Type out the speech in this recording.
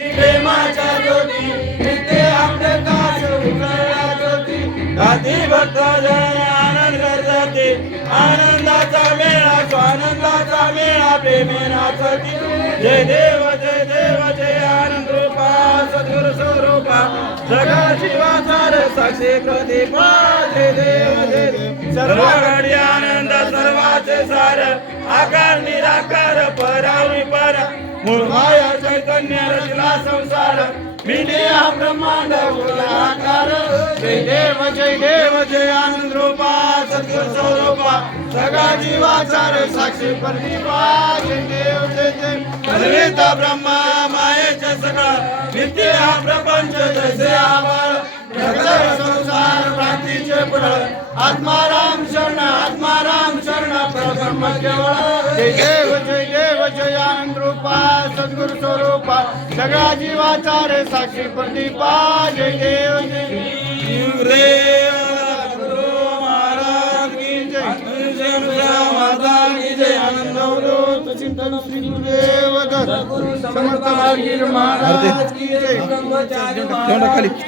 प्रेमाच्या ज्योती नित्य अमृतास उजळला ज्योती. गाती भक्त जन आनंद करते आनंदाचा मेळा स्वानंदाचा मेळा प्रेमे नाचती. जय देव जय देव जय आनंद रूपा सद्गुरु स्वरूपा. जगा शिवाचार साक्षी प्रदीपा जय देव जय सर्व घडी आनंद सर्वाचे सार. आकार निराकार पर माया चैतन्य रचला संसार मिले हा ब्रह्मांड आकार जय देव जय देव जय आनंद रूपा सद्गुरु स्वरूपा सगळा जीवाचार साक्षी प्रतिपा जय देव जय जय सर्वेता ब्रह्मा मायेचे सगळा नित्य हा प्रपंच जैसे आभाळ संसार भ्रांतीचे पुढळ आत्माराम शरण आत्माराम शरण परब्रह्म केवळ. जय देव जय देव. जय रूपा सद्गुरु स्वरूपा सगळा जीवाचा रे साक्षी प्रदीपा जय देव महाराज की जय. माता की जय. आनंद चिंतन श्री गुरुदेव समर्थ महाराज की जय.